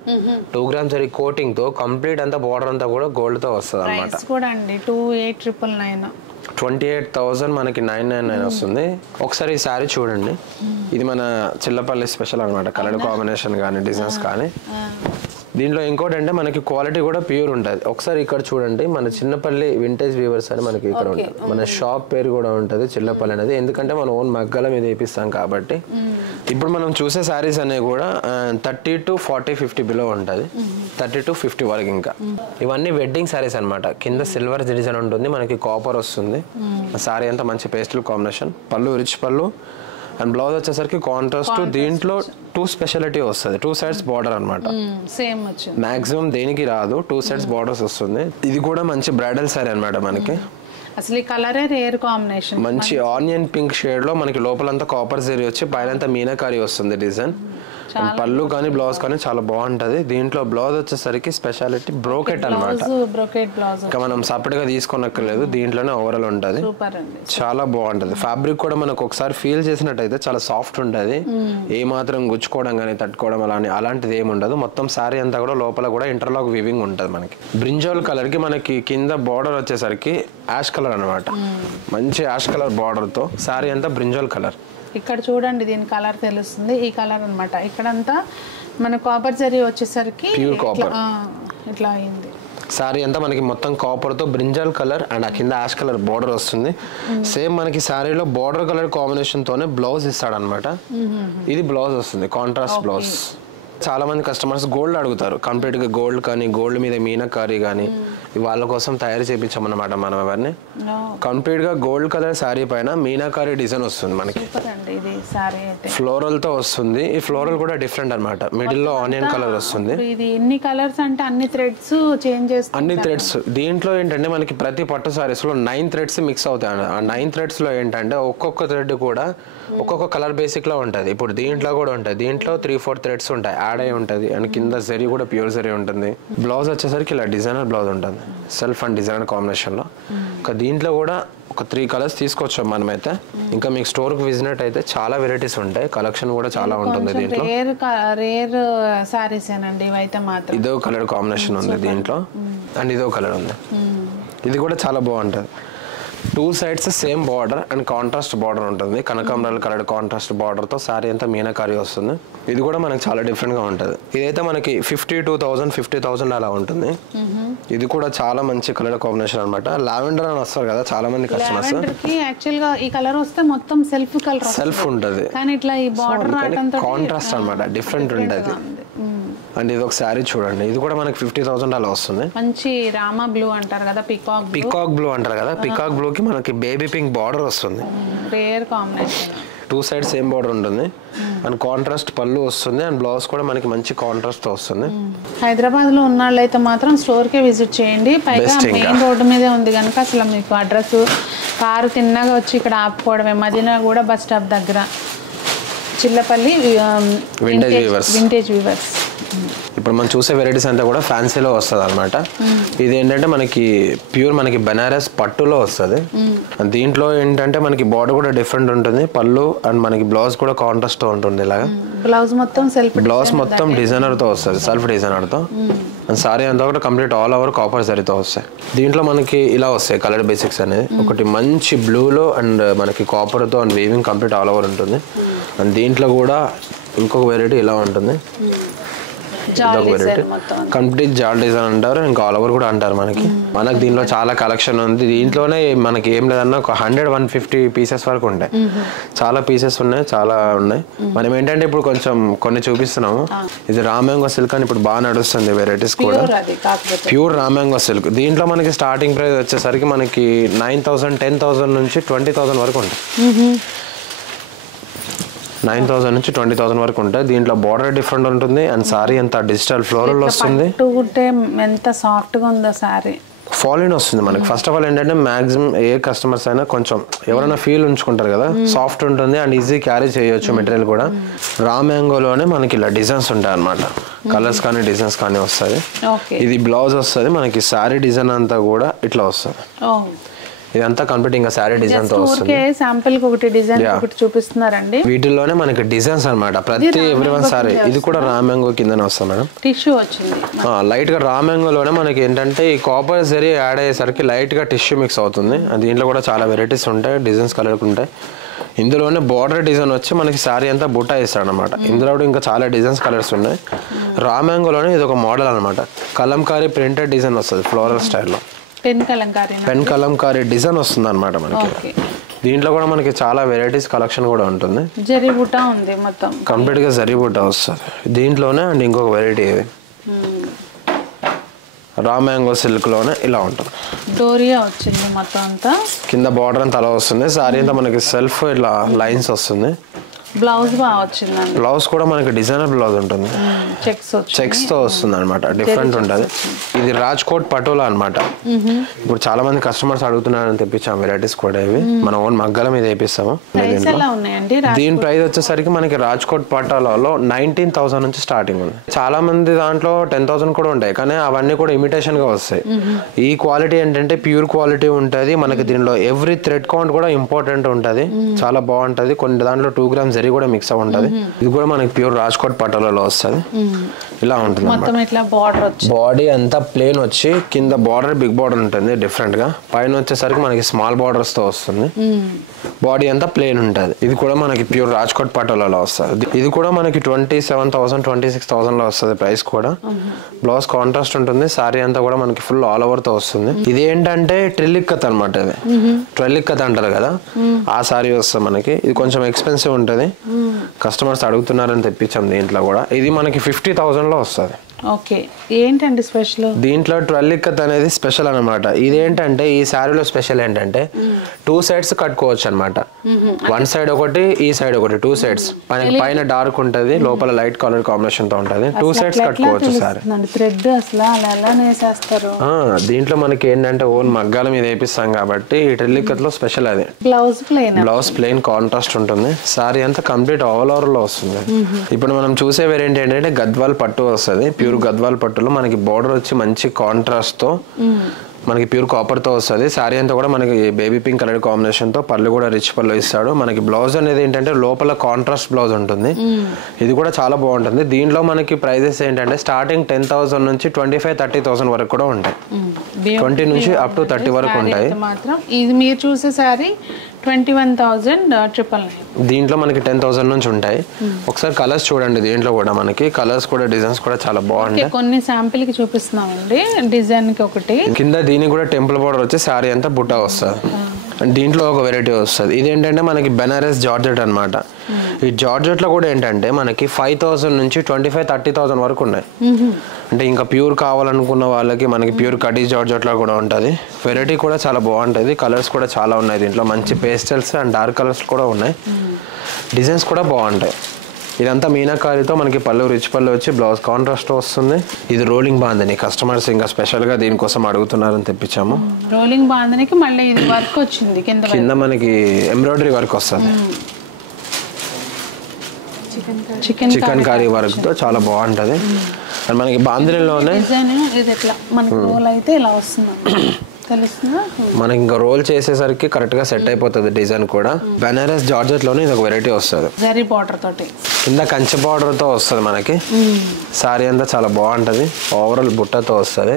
2 grams జరీ కోటింగ్ తో కంప్లీట్ అంతా బోర్డర్ అంతా కూడా గోల్డ్ తో వస్తుంది అనమాట. 28,000 మనకి 999 వస్తుంది. ఒకసారి ఈ సారీ చూడండి. ఇది మన చిల్లపల్లి స్పెషల్ అనమాట. కలర్ కాంబినేషన్ కానీ డిజైన్స్ కానీ. దీంట్లో ఇంకోటి అంటే మనకి క్వాలిటీ కూడా ప్యూర్ ఉంటుంది. ఒకసారి ఇక్కడ చూడండి, మన చిన్నపల్లి వింటేజ్ వీవర్స్ అని మనకి ఇక్కడ ఉంటుంది. మన షాప్ పేరు కూడా ఉంటుంది చిల్లపల్లి అనేది, ఎందుకంటే మన ఓన్ మగ్గల మీద వేపిస్తాం కాబట్టి. ఇప్పుడు మనం చూసే సారీస్ అనేవి కూడా 30 to 40, 50 బిలో ఉంటుంది. 30 to 50 వరకు. ఇంకా ఇవన్నీ వెడ్డింగ్ సారీస్ అనమాట. కింద సిల్వర్ డిజైన్ ఉంటుంది, మనకి కాపర్ వస్తుంది. సారీ అంతా మంచి పేస్టల్ కాంబినేషన్. పళ్ళు రిచ్ పళ్ళు అండ్ బ్లౌజ్ వచ్చేసరికి కాంట్రాస్ట్. దీంట్లో 2 స్పెషాలిటీ వస్తుంది. 2 sides బార్డర్ అనమాట. మాక్సిమం దేనికి రాదు, 2 sides బార్డర్స్ వస్తుంది. ఇది కూడా మంచి బ్రైడల్ సారీ అనమాట. మనకి అసలు ఈ కలరే రేర్ కాంబినేషన్. మంచి ఆనియన్ పింక్ షేడ్ లో మనకి లోపలంతా కాపర్ జరీ వచ్చి పైనంతా మీనాకారి వస్తుంది డిజైన్. పళ్ళు కానీ బ్లౌజ్ కానీ చాలా బాగుంటది. దీంట్లో బ్లౌజ్ వచ్చేసరికి స్పెషాలిటీ బ్రోకెట్ అనమాట. ఇంకా మనం సపరేట్ గా తీసుకోనక్కర్లేదు, దీంట్లోనే ఓవరాల్ ఉంటది. చాలా బాగుంటది. ఫ్యాబ్రిక్ కూడా మనకు ఒకసారి ఫీల్ చేసినట్టయితే చాలా సాఫ్ట్ ఉంటది. ఏ మాత్రం గుచ్చుకోవడం కానీ తట్టుకోవడం అలాంటిది ఏమి ఉండదు. మొత్తం సారీ అంతా కూడా లోపల కూడా ఇంటర్లాక్ వీవింగ్ ఉంటది. మనకి బ్రింజాల్ కలర్ కి మనకి కింద బార్డర్ వచ్చేసరికి యాష్ కలర్ అనమాట. మంచి యాష్ కలర్ బార్డర్ తో సారీ అంతా బ్రింజాల్ కలర్. ఇక్కడ చూడండి, దీని కలర్ తెలుస్తుంది. ఈ కలర్ అనమాట. ఇక్కడంతా మన కాపర్ జరీ వచ్చేసరికి ప్యూర్ కాపర్ ఇట్లా అయింది. సారీ అంతా మనకి మొత్తం కాపర్ తో బ్రింజాల్ కలర్ అండ్ ఆ కింద యాష్ కలర్ బార్డర్ వస్తుంది. సేమ్ మనకి సారీలో బార్డర్ కలర్ కాంబినేషన్ తోనే బ్లౌజ్ ఇస్తాడు అనమాట. ఇది బ్లౌజ్ వస్తుంది, కాంట్రాస్ట్ బ్లౌజ్. చాలా మంది కస్టమర్స్ గోల్డ్ అడుగుతారు. కంప్లీట్ గా గోల్డ్ కానీ గోల్డ్ మీద మీనాకారి కానీ వాళ్ళ కోసం తయారు చేయించామన్నమాట మనం. ఎవరిని కంప్లీట్ గా గోల్డ్ కలర్ సారీ పైన మీనాకారి డిజైన్ వస్తుంది మనకి. ఫ్లోరల్ తో వస్తుంది. ఈ ఫ్లోరల్ కూడా డిఫరెంట్ అనమాట. మిడిల్ లో ఆనియన్ కలర్ వస్తుంది. ఇది ఎన్ని కలర్స్ అంటే అన్ని థ్రెడ్స్ చేంజ్ చేస్తాం. అన్ని థ్రెడ్స్ దీంట్లో ఏంటంటే మనకి ప్రతి పట్టు సారీస్ లో 9 threads మిక్స్ అవుతాయి. ఆ 9 threads లో ఏంటంటే ఒక్కొక్క థ్రెడ్ కూడా ఒక్కొక్క కలర్ బేసిక్ లో ఉంటుంది. ఇప్పుడు దీంట్లో కూడా ఉంటాయి. దీంట్లో 3-4 threads ఉంటాయి, యాడ్ అయి ఉంటుంది. అండ్ కింద జరీ కూడా ప్యూర్ జరీ ఉంటుంది. బ్లౌజ్ వచ్చేసరికి ఇలా డిజైనర్ బ్లౌజ్ ఉంటుంది, సెల్ఫ్ అండ్ డిజైనర్ కాంబినేషన్ లో. ఇంకా దీంట్లో కూడా ఒక 3 కలర్స్ తీసుకొచ్చాం మనమైతే. ఇంకా మీకు స్టోర్ కి విజిట్ అయితే చాలా వెరైటీస్ ఉంటాయి. కలెక్షన్ కూడా చాలా ఉంటుంది దీంట్లో. రేర్ సారీస్ ఏనండి ఇవైతే మాత్రం. ఇదో కలర్ కాంబినేషన్ ఉంది దీంట్లో అండ్ ఇదో కలర్ ఉంది. ఇది కూడా చాలా బాగుంటుంది. 2 sides same border and contrast border ఉంటుంది. కనకాంబరాల కలర్ కాంట్రాస్ట్ బార్డర్ తో సారీ అంతా మీనాకారి వస్తుంది. ఇది కూడా మనకి చాలా డిఫరెంట్ గా ఉంటుంది. ఇదైతే మనకి 52,000, 50,000 అలా ఉంటుంది. ఇది కూడా చాలా మంచి కలర్ కాంబినేషన్ అనమాట. లావెండర్ అని వస్తారు కదా చాలా మంది కస్టమర్స్. యాక్చువల్ గా ఈ కలర్ వస్తే మొత్తం సెల్ఫ్ కలర్ సెల్ఫ్ ఉంటుంది, కానీ ఇట్లా ఈ బార్డర్ కాంట్రాస్ట్ అనమాట, డిఫరెంట్ ఉంటుంది. అండ్ ఇది ఒక సారీ చూడండి. ఇది కూడా మనకి 50,000 అలా వస్తుంది. మంచి రామా బ్లూ అంటారు కదా, పికాక్ బ్లూ అంటారు కదా. పికాక్ బ్లూ కి మనకి బేబీ పింక్ బార్డర్ వస్తుంది. Rare combination. 2 sides same border ఉంటుంది అండ్ కాంట్రాస్ట్ పళ్ళు వస్తుంది. అండ్ బ్లౌజ్ కూడా మనకి మంచి కాంట్రాస్ట్ వస్తుంది. హైదరాబాద్ లో ఉన్న వాళ్ళైతే మాత్రం స్టోర్ కే విజిట్ చేయండి. పైగా మెయిన్ రోడ్డు మీదే ఉంది కనుక అసలు మీకు అడ్రస్ కారు తిన్నగా వచ్చి ఇక్కడ ఆపుకోవడమే. మదీనా కూడా బస్ స్టాప్ దగ్గర చిల్లపల్లి వింటేజ్ వీవర్స్. ఇప్పుడు మనం చూసే వెరైటీస్ అంతా కూడా ఫ్యాన్సీలో వస్తుంది అనమాట. ఇది ఏంటంటే మనకి ప్యూర్ మనకి బెనారస్ పట్టులో వస్తుంది. దీంట్లో ఏంటంటే మనకి బార్డర్ కూడా డిఫరెంట్ ఉంటుంది, పళ్ళు అండ్ మనకి బ్లౌజ్ కూడా కాంట్రాస్ట్ ఉంటుంది. ఇలాగా బ్లౌజ్ మొత్తం డిజైనర్ తో వస్తుంది, సెల్ఫ్ డిజైనర్ తో. అండ్ సారీ అంతా కూడా కంప్లీట్ ఆల్ ఓవర్ కాపర్ జరీతో వస్తాయి. దీంట్లో మనకి ఇలా వస్తాయి కలర్ బేసిక్స్ అనేది. ఒకటి మంచి బ్లూలో అండ్ మనకి కాపర్ తో and weaving complete all over ఉంటుంది. అండ్ దీంట్లో కూడా ఇంకొక వెరైటీ ఇలా ఉంటుంది, కంప్లీట్ జాల్ డిజైన్ అంటారు, ఇంకా ఆల్ ఓవర్ కూడా అంటారు. మనకి దీనిలో చాలా కలెక్షన్ ఉంది. దీంట్లోనే మనకి ఏం లేదన్నా ఒక 100-150 పీసెస్ వరకు ఉంటాయి. చాలా పీసెస్ ఉన్నాయి, చాలా ఉన్నాయి. మనం ఏంటంటే ఇప్పుడు కొంచెం కొన్ని చూపిస్తున్నాము. ఇది రామ్యాంగో సిల్క్ అని ఇప్పుడు బాగా నడుస్తుంది వెరైటీస్ కూడా, ప్యూర్ రామ్యాంగో సిల్క్. దీంట్లో మనకి స్టార్టింగ్ ప్రైస్ వచ్చేసరికి మనకి 9,000, 10,000 నుంచి 20,000 వరకు ఉంటాయి. 9,000 నుంచి 20,000 వరకు ఉంటాయి. దీంట్లో బార్డర్ డిఫరెంట్ ఉంటుంది అండ్ సారీ అంతా డిజిటల్ ఫ్లోరల్ వస్తుంది. ఎంత సాఫ్ట్ గా ఉందో సారీ, ఫాలిన్ వస్తుంది మనకి. ఫస్ట్ ఆఫ్ ఆల్ ఏంటంటే మాక్సిమం ఏ కస్టమర్స్ అయినా కొంచెం ఎవరైనా ఫీల్ ఉంచుకుంటారు కదా, సాఫ్ట్ ఉంటుంది అండ్ ఈజీ క్యారీ చేయొచ్చు మెటీరియల్ కూడా. రా మ్యాంగోలోనే మనకి ఇలా డిజైన్స్ ఉంటాయి అనమాట, కలర్స్ కానీ డిజైన్స్ కానీ వస్తుంది. ఇది బ్లౌజ్ వస్తుంది మనకి, సారీ డిజైన్ అంతా కూడా ఇట్లా వస్తుంది. ఇదంతా కంప్లీట్ ఇంకా సారీ డిజైన్ తో వస్తుంది. శాంపుల్ కి ఒకటి డిజైన్ ఒకటి చూపిస్తున్నారండి. వీటిల్లోనే మనకి డిజైన్స్ అన్నమాట ప్రతి ఎవ్రీవన్ సారీ. ఇది కూడా రామ్యాంగో కిందనే వస్తుంది మేడం. టిష్యూ వచ్చింది లైట్ గా. రామ్యాంగోలోనే మనకి ఏంటంటే ఈ కాపర్ జరీ యాడ్ అయ్యేసరికి లైట్ గా టిష్యూ మిక్స్ అవుతుంది. దీంట్లో కూడా చాలా వెరైటీస్ ఉంటాయి, డిజైన్స్ కలర్ ఉంటాయి. ఇందులోనే బార్డర్ డిజైన్ వచ్చి మనకి సారీ అంతా బుట్ట వేస్తాడు అనమాట. ఇందులో ఇంకా చాలా డిజైన్స్ కలర్స్ ఉన్నాయి. రామ్యాంగోలోనే ఇది ఒక మోడల్ అనమాట, కలంకారీ ప్రింటెడ్ డిజైన్ వస్తుంది ఫ్లోరల్ స్టైల్లో. పెన్ కలంకారీ డిజైన్ వస్తుంది అనమాట మనకి. దీంట్లో కూడా మనకి చాలా వెరైటీస్ కలెక్షన్ కూడా ఉంటుంది. జరీ బుట్ట ఉంది మొత్తం, కంప్లీట్ గా జరీ బుట్ట వస్తుంది దీంట్లోనే. అండ్ ఇంకొక వెరైటీ ఇది రా మ్యాంగో సిల్క్ లోనే ఇలా ఉంటుంది. డోరియా వచ్చింది మొత్తం అంతా, కింద బార్డర్ అంతా అలా వస్తుంది. సారీ అంతా మనకి సెల్ఫ్ ఇలా లైన్స్ వస్తుంది. బ్లౌజ్ బాగా వచ్చిందండి. బ్లౌజ్ కూడా మనకి డిజైనర్ బ్లౌజ్ ఉంటుంది, చెక్స్ తో వస్తుంది అనమాట, డిఫరెంట్ ఉంటుంది. ఇది రాజ్కోట్ పటోలా అనమాట. ఇప్పుడు చాలా మంది కస్టమర్స్ అడుగుతున్నారని తెప్పించాం వెరైటీస్ కూడా. ఇవి మన ఓన్ మగ్గల మీద వేపిస్తాము. దీని ప్రైస్ వచ్చేసరికి మనకి రాజ్కోట్ పటోలాలో 19,000 నుంచి స్టార్టింగ్ ఉంది. చాలా మంది దాంట్లో 10,000 కూడా ఉంటాయి, కానీ అవన్నీ కూడా ఇమిటేషన్ గా వస్తాయి. ఈ క్వాలిటీ ఏంటంటే ప్యూర్ క్వాలిటీ ఉంటుంది మనకి. దీనిలో ఎవ్రీ థ్రెడ్ కౌంట్ కూడా ఇంపార్టెంట్ ఉంటుంది, చాలా బాగుంటది. కొన్ని దాంట్లో 2 grams జరీ కూడా మిక్స్ అవ్వ ఉంటది. ఇది కూడా మనకి ప్యూర్ రాజ్కోట్ పటోలాలో వస్తుంది. ఇలా ఉంటుంది బాడీ అంతా ప్లేన్ వచ్చి కింద బార్డర్ బిగ్ బార్డర్ ఉంటుంది డిఫరెంట్ గా. పైన వచ్చేసరికి మనకి స్మాల్ బార్డర్స్ తో వస్తుంది. బాడీ అంతా ప్లేన్ ఉంటుంది. ఇది కూడా మనకి ప్యూర్ రాజ్కోట్ పటోలాలో వస్తుంది. ఇది కూడా మనకి 27,000, 26,000 లో వస్తుంది ప్రైస్ కూడా. బ్లౌజ్ కాంట్రాస్ట్ ఉంటుంది. సారీ అంతా కూడా మనకి ఫుల్ ఆల్ ఓవర్ తో వస్తుంది. ఇది ఏంటంటే ట్రెల్లిక్కత్ అనమాట. ఇది ట్రెల్లిక్కత్ అంటారు కదా, ఆ సారీ వస్తుంది మనకి. ఇది కొంచెం ఎక్స్పెన్సివ్ ఉంటుంది, కస్టమర్స్ అడుగుతున్నారని తెప్పించాం. దీంట్లో కూడా ఇది మనకి 50,000 లో వస్తుంది. ఓకే, ఏంటండి స్పెషల్? దీంట్లో ట్వెల్లిక్కత్ అనేది స్పెషల్ అనమాట. ఇదేంటంటే ఈ శారీలో స్పెషల్ ఏంటంటే 2 sides కట్టుకోవచ్చు అనమాట. 1 side ఒకటి, ఈ సైడ్ ఒకటి, 2 sides. పైన డార్క్ ఉంటది, లోపల లైట్ కలర్ కాంబినేషన్ తో ఉంటది. 2 sides కట్టుకోవచ్చు సారీ. థ్రెడ్ అసలు అలా ఎలా నేసేస్తారు? దీంట్లో మనకి ఏంటంటే ఓన్ మగ్గాల మీద వేపిస్తాం కాబట్టి ఈ ట్వెల్లిక్కత్ లో స్పెషల్ అది. బ్లౌజ్ ప్లెయిన్ కాంట్రాస్ట్ ఉంటుంది. సారీ అంతా కంప్లీట్ ఆల్ ఓవర్ లో వస్తుంది. ఇప్పుడు మనం చూసే వేరియంట్ ఏంటంటే గద్వాల్ పట్టు వస్తుంది. ప్యూర్ గద్వాల్ పట్టులో మనకి బార్డర్ వచ్చి మంచి కాంట్రాస్ట్ తో మనకి ప్యూర్ కాపర్ తో వస్తుంది. సారీ అంతా కూడా మనకి బేబీ పింక్ కలర్ కాంబినేషన్ తో, పళ్ళు కూడా రిచ్ పళ్ళు ఇస్తాడు మనకి. బ్లౌజ్ అనేది ఏంటంటే లోపల కాంట్రాస్ట్ బ్లౌజ్ ఉంటుంది. ఇది కూడా చాలా బాగుంటుంది. దీంట్లో మనకి ప్రైజెస్ ఏంటంటే స్టార్టింగ్ 10,000 నుంచి 25,000-30,000 వరకు కూడా ఉంటాయి. 20 నుంచి అప్ టు 30 వరకు ఉంటాయి. ఇది మీరు చూసే సారీ 21,999. దీంట్లో మనకి 10,000 నుంచి ఉంటాయి. ఒకసారి కలర్స్ చూడండి. దీంట్లో కూడా మనకి కలర్స్ కూడా డిజైన్స్ కూడా చాలా బాగుంటాయి. కొన్ని శాంపిల్ కి చూపిస్తున్నామండి. డిజైన్ కి ఒకటి కింద దీనికి కూడా టెంపుల్ బార్డర్ వచ్చి సారీ అంతా బుట్ట వస్తుంది. దీంట్లో ఒక వెరైటీ వస్తుంది. ఇదేంటంటే మనకి బెనారస్ జార్జెట్ అనమాట. ఈ జార్జెట్ లో కూడా ఏంటంటే మనకి 5,000 నుంచి 25,000-30,000 వరకు ఉన్నాయి. అంటే ఇంకా ప్యూర్ కావాలనుకున్న వాళ్ళకి మనకి ప్యూర్ కడీ జార్జెట్ లో కూడా ఉంటుంది. వెరైటీ కూడా చాలా బాగుంటుంది. కలర్స్ కూడా చాలా ఉన్నాయి దీంట్లో. మంచి పేస్టల్స్ అండ్ డార్క్ కలర్స్ కూడా ఉన్నాయి. డిజైన్స్ కూడా బాగుంటాయి. ఇదంతా మీనాకారితో మనకి పళ్ళు రిచ్ పళ్ళు వచ్చి బ్లౌజ్ కాంట్రాస్ట్ వస్తుంది. ఇది రోలింగ్ బాందని కస్టమర్స్ ఇంకా స్పెషల్ గా దీనికోసం అడుగుతున్నారని తెప్పించాము. రోలింగ్ బాందనికి మళ్ళీ ఇది వర్క్ వచ్చింది. కింద మనకి ఎంబ్రాయిడరీ వర్క్ వస్తుంది. చికెన్ కర్రీ వర్క్ తో చాలా బాగుంటది. అండ్ మనకి బాందినీలోనే డిజైన్ ఇది ఎట్లా మనకి రోల్ అయితే ఇలా వస్తుంది తెలుస్తుందా? మనకి ఇంకా రోల్ చేసేసరికి కరెక్ట్ గా సెట్ అయిపోతుంది డిజైన్ కూడా. బెనారస్ జార్జెట్ లోనే ఇది ఒక వెరైటీ వస్తుంది, జరీ బార్డర్ తోటి కింద కంచె బార్డర్ తో వస్తుంది మనకి. సారీ అంతా చాలా బాగుంటది, ఓవరాల్ బుట్టతో వస్తుంది,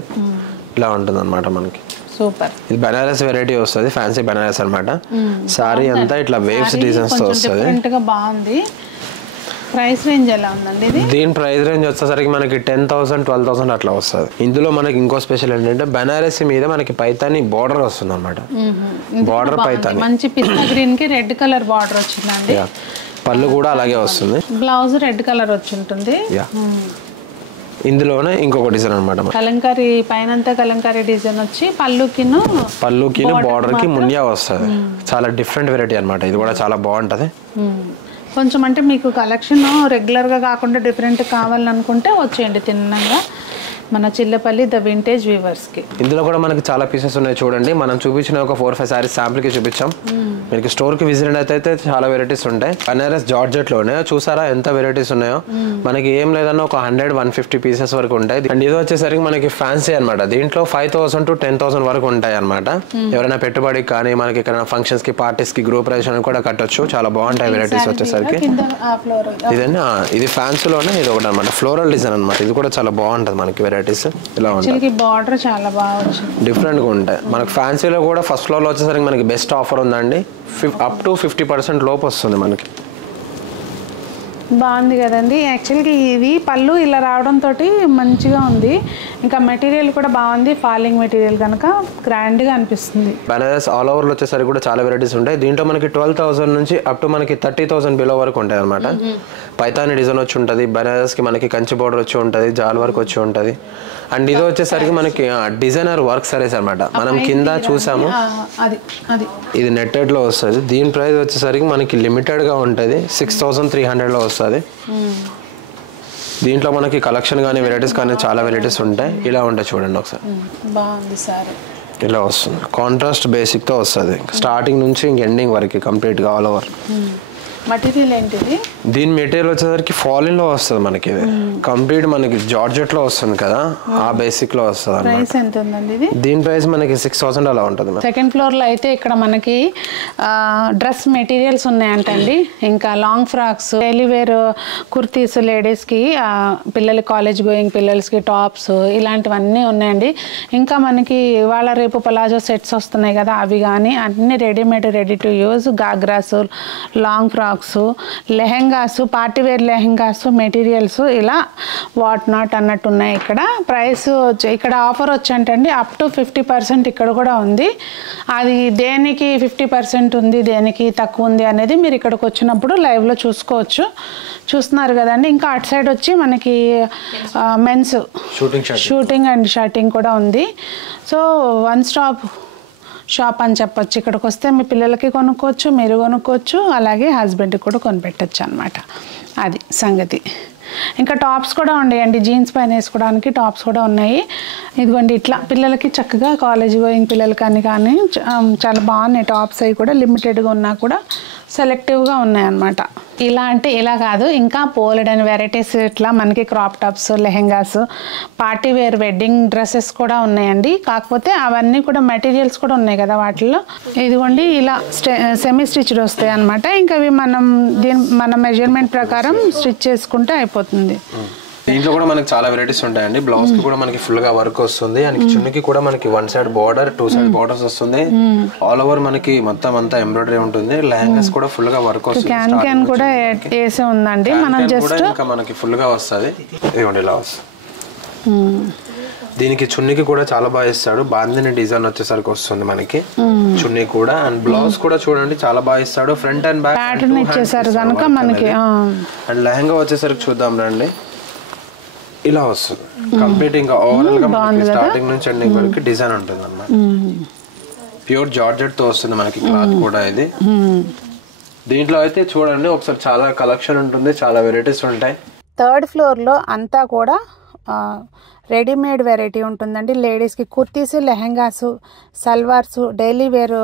ఇలా ఉంటుంది అనమాట మనకి. సూపర్. ఇది బెనారస్ వెరైటీ వస్తుంది, ఫ్యాన్సీ బెనారస్ అనమాట. సారీ అంతా ఇట్లా వేవ్స్ డిజైన్స్ తో వస్తుంది. డిఫరెంట్ గా బాగుంది. ప్రైస్ రేంజ్ ఎలా ఉందండి ఇది? దీని ప్రైస్ రేంజ్ వచ్చేసరికి మనకి 10,000 12,000 అట్లా వస్తుంది. ఇందులో మనకి ఇంకో స్పెషల్ ఏంటంటే బెనారస్ మీద మనకి పైతాని బార్డర్ వస్తుంది అనమాట. బార్డర్ పైతాని మంచి పిస్తా గ్రీన్ కి రెడ్ కలర్ బార్డర్ వచ్చిందండి. పళ్ళు కూడా అలాగే వస్తుంది. బ్లౌజ్ రెడ్ కలర్ వచ్చి ఉంటుంది. ఇందులోనే ఇంకొక డిజైన్ అనమాట, కలంకారీ పైనంతా కలంకారీ డిజైన్ వచ్చి పళ్ళుకి బార్డర్ కి మునియా వస్తుంది. చాలా డిఫరెంట్ వెరైటీ అనమాట, ఇది కూడా చాలా బాగుంటది. కొంచెం అంటే మీకు కలెక్షన్ రెగ్యులర్గా కాకుండా డిఫరెంట్ కావాలనుకుంటే వచ్చేయండి తిన్నంగా మన చిల్లపల్లి ద వింటేజ్ వీవర్స్కి. ఇందులో కూడా మనకి చాలా పీసెస్ ఉన్నాయి చూడండి. మనం చూపించిన ఒక 4-5 సారీస్ శాంపుల్కి చూపించాం. మీకు స్టోర్కి విజిట్ అయితే చాలా వెరైటీస్ ఉంటాయి. బెనారస్ జార్జెట్లోనే చూసారా ఎంత వెరైటీస్ ఉన్నాయో. మనకి ఏం లేదన్నా ఒక 100-150 పీసెస్ వరకు ఉంటాయి. అండ్ ఇది వచ్చేసరికి మనకి ఫ్యాన్సీ అనమాట. దీంట్లో 5,000 to 10,000 వరకు ఉంటాయి అనమాట. ఎవరైనా పెట్టుబడికి కానీ మనకి ఎక్కడైనా ఫంక్షన్స్కి పార్టీస్కి గ్రూప్ రైషన్ కూడా కట్టొచ్చు. చాలా బాగుంటాయి వెరైటీస్ వచ్చేసరికి. ఇదండి ఇది ఫ్యాన్సీలోనే ఇది ఒకటి అనమాట, ఫ్లోరల్ డిజైన్ అనమాట. ఇది కూడా చాలా బాగుంటుంది మనకి వెరైటీస్. ఇలా ఉంటాయి, బార్డర్ చాలా బాగా డిఫరెంట్ గా ఉంటాయి. మనకి ఫ్యాన్సీలో కూడా ఫస్ట్ ఫ్లోర్ లో వచ్చేసరికి మనకి బెస్ట్ ఆఫర్ ఉందండి, అప్ టు 50% లోపు వస్తుంది మనకి. బాగుంది కదండి. యాక్చువల్గా ఇది పళ్ళు ఇలా రావడంతో మంచిగా ఉంది. ఇంకా మెటీరియల్ కూడా బాగుంది, ఫాలింగ్ మెటీరియల్ కనుక గ్రాండ్గా అనిపిస్తుంది. బెనారస్ ఆల్ ఓవర్లో వచ్చేసరికి కూడా చాలా వెరైటీస్ ఉంటాయి. దీంట్లో మనకి 12,000 నుంచి అప్ టు మనకి 30,000 బిలో వరకు ఉంటాయి అనమాట. పైతాని డిజైన్ వచ్చి ఉంటుంది, బెనారస్కి మనకి కంచి బోర్డర్ వచ్చి ఉంటుంది, జాల్ వర్క్ వచ్చి ఉంటుంది. అండ్ ఇది వచ్చేసరికి మనకి డిజైనర్ వర్క్ సారీస్ అనమాట. మనం కింద చూసాము, ఇది నెట్టెడ్ లో వస్తుంది. దీని ప్రైస్ వచ్చేసరికి మనకి లిమిటెడ్ గా ఉంటుంది, 6,300 లో వస్తుంది. దీంట్లో మనకి కలెక్షన్ కానీ వెరైటీస్ కానీ చాలా వెరైటీస్ ఉంటాయి. ఇలా ఉంటాయి చూడండి ఒకసారి, బాగుంది సార్. ఇలా వస్తుంది, కాంట్రాస్ట్ బేసిక్ తో వస్తుంది, స్టార్టింగ్ నుంచి ఇంక ఎండింగ్ వరకు కంప్లీట్ గా ఆల్ ఓవర్. మెటీరియల్ ఏంటిది? దీని మెటీరియల్ వచ్చేసరికి ఫాలిన్ లో వస్తుంది మనకి. ఇది కంప్లీట్ మనకి జార్జెట్ లో వస్తుంది కదా, ఆ బేసిక్ లో వస్తుంది. ప్రైస్ ఎంత ఉందండి ఇది? దీని ప్రైస్ మనకి 6,000 అలా ఉంటుంది. సెకండ్ ఫ్లోర్ లో అయితే ఇక్కడ మనకి డ్రెస్ మెటీరియల్స్ ఉన్నాయంటండి. ఇంకా long frocks, daily wear kurtis, ladies కి, పిల్లలకి కాలేజ్ గోయింగ్ పిల్లలకి టాప్స్, ఇలాంటివన్నీ ఉన్నాయండి. ఇంకా మనకి ఇవాళ రేపు పలాజో సెట్స్ వస్తున్నాయి కదా, అవి కానీ అన్ని readymade, ready to use, ghagras, long frocks, lehengas, partywear lehengas materials, ఇలా వాట్ నాట్ అన్నట్టు ఉన్నాయి. ఇక్కడ ప్రైస్ ఇక్కడ ఆఫర్ వచ్చంటండి అప్ టు 50% ఇక్కడ కూడా ఉంది. అది దేనికి 50% ఉంది, దేనికి తక్కువ ఉంది అనేది మీరు ఇక్కడికి వచ్చినప్పుడు లైవ్లో చూసుకోవచ్చు. చూస్తున్నారు కదండి. ఇంకా అటు సైడ్ వచ్చి మనకి మెన్స్ షూటింగ్ అండ్ షర్టింగ్ కూడా ఉంది. సో వన్ స్టాప్ షాప్ అని చెప్పొచ్చు. ఇక్కడికి వస్తే మీ పిల్లలకి కొనుక్కోవచ్చు, మీరు కొనుక్కోవచ్చు, అలాగే హస్బెండ్కి కూడా కొనిపెట్టచ్చు అనమాట. అది సంగతి. ఇంకా టాప్స్ కూడా ఉన్నాయండి, జీన్స్ పైన వేసుకోవడానికి టాప్స్ కూడా ఉన్నాయి. ఇదిగోండి ఇట్లా పిల్లలకి చక్కగా కాలేజ్ గోయింగ్ పిల్లలకి కానీ చాలా బాగున్నాయి టాప్స్. అవి కూడా లిమిటెడ్గా ఉన్నా కూడా సెలెక్టివ్గా ఉన్నాయన్నమాట. ఇలా అంటే ఇలా కాదు, ఇంకా పోలెడని వెరైటీస్ ఇట్లా మనకి crop tops, lehengas, party wear wedding dresses కూడా ఉన్నాయండి. కాకపోతే అవన్నీ కూడా మెటీరియల్స్ కూడా ఉన్నాయి కదా వాటిల్లో. ఇదిగోండి ఇలా సెమీ స్టిచ్డ్ వస్తాయి అనమాట. ఇంకా అవి మన మెజర్మెంట్ ప్రకారం స్టిచ్ చేసుకుంటే అయిపోతుంది. దీంట్లో కూడా మనకి చాలా వెరైటీస్ ఉంటాయండి. బ్లౌజ్ కి కూడా మనకి ఫుల్ గా వర్క్ వస్తుంది, అండ్ చున్నీకి కూడా మనకి 1 సైడ్ బార్డర్ 2 సైడ్ బార్డర్స్ వస్తుంది. ఆల్ ఓవర్ మనకి మొత్తం అంతా ఎంబ్రాయిడరీ ఉంటుంది. లెహంగాస్ కూడా ఫుల్ గా వర్క్ వస్తుంది, క్యాన్ కూడా వేసి ఉందండి. మనం జస్ట్ ఇంకా మనకి ఫుల్ గా వస్తుంది. ఇదిగోండి ఇలా వస్తుంది. దీనికి చున్నీకి కూడా చాలా బాగా ఇస్తాడు, బాందిని డిజైన్ వచ్చేసరికి వస్తుంది మనకి చున్నీ కూడా. అండ్ బ్లౌజ్ కూడా చూడండి చాలా బాగా ఇస్తాడు, ఫ్రంట్ అండ్ బ్యాక్ ప్యాటర్న్ ఇచ్చేసారు కనుక మనకి. అండ్ లెహంగా వచ్చేసరికి చూద్దాం రండి, ఇలా వస్తుంది కంప్లీట్. ఇంకా ఓవరాల్ గా స్టార్టింగ్ నుంచి ఎండింగ్ వరకు డిజైన్ ఉంటుంది అన్నమాట. ప్యూర్ జార్జెట్ తో వస్తుంది మనకి క్లాత్ కూడా ఇది. దీంట్లో అయితే చూడండి ఒకసారి చాలా కలెక్షన్ ఉంటుంది, చాలా వెరైటీస్ ఉంటాయి. థర్డ్ ఫ్లోర్ లో అంతా కూడా రెడీమేడ్ వెరైటీ ఉంటుందండి. లేడీస్కి kurtis, lehengas, salwars, daily wear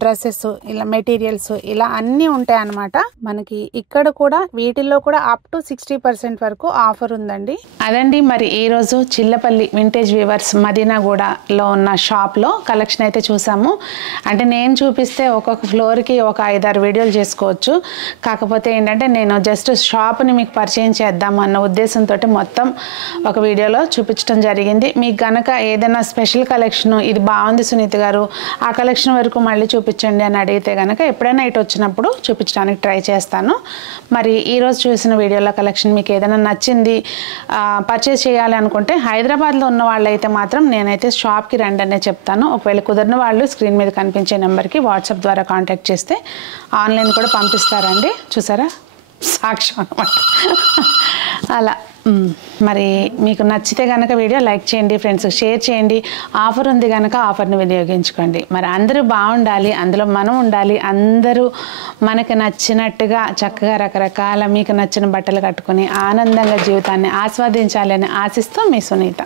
dresses, ఇలా మెటీరియల్స్, ఇలా అన్నీ ఉంటాయి అన్నమాట. మనకి ఇక్కడ కూడా వీటిల్లో కూడా అప్ టు 60% వరకు ఆఫర్ ఉందండి. అదండి మరి ఈరోజు చిల్లపల్లి వింటేజ్ వీవర్స్ మదీనాగూడలో ఉన్న షాప్లో కలెక్షన్ అయితే చూసాము. అంటే నేను చూపిస్తే ఒక్కొక్క ఫ్లోర్కి ఒక 5-6 వీడియోలు చేసుకోవచ్చు. కాకపోతే ఏంటంటే నేను జస్ట్ షాప్ని మీకు పరిచయం చేద్దాము అన్న ఉద్దేశంతో మొత్తం ఒక వీడియోలో చూపించడం జరిగింది. మీకు గనక ఏదైనా స్పెషల్ కలెక్షన్ ఇది బాగుంది సునీత గారు, ఆ కలెక్షన్ వరకు మళ్ళీ చూపించండి అని అడిగితే కనుక ఎప్పుడైనా ఇటు వచ్చినప్పుడు చూపించడానికి ట్రై చేస్తాను. మరి ఈరోజు చూసిన వీడియోలో కలెక్షన్ మీకు ఏదైనా నచ్చింది, పర్చేస్ చేయాలి అనుకుంటే హైదరాబాద్లో ఉన్న వాళ్ళు అయితే మాత్రం నేనైతే షాప్కి రండి అనే చెప్తాను. ఒకవేళ కుదిరిన వాళ్ళు స్క్రీన్ మీద కనిపించే నెంబర్కి వాట్సాప్ ద్వారా కాంటాక్ట్ చేస్తే ఆన్లైన్ కూడా పంపిస్తారండి. చూసారా, సాక్ష్యం అన్నమాట. అలా మరి మీకు నచ్చితే కనుక వీడియో లైక్ చేయండి, ఫ్రెండ్స్కి షేర్ చేయండి. ఆఫర్ ఉంది కనుక ఆఫర్ని వినియోగించుకోండి. మరి అందరూ బాగుండాలి, అందులో మనం ఉండాలి, అందరూ మనకు నచ్చినట్టుగా చక్కగా రకరకాల మీకు నచ్చిన బట్టలు కట్టుకొని ఆనందంగా జీవితాన్ని ఆస్వాదించాలని ఆశిస్తూ మీ సునీత.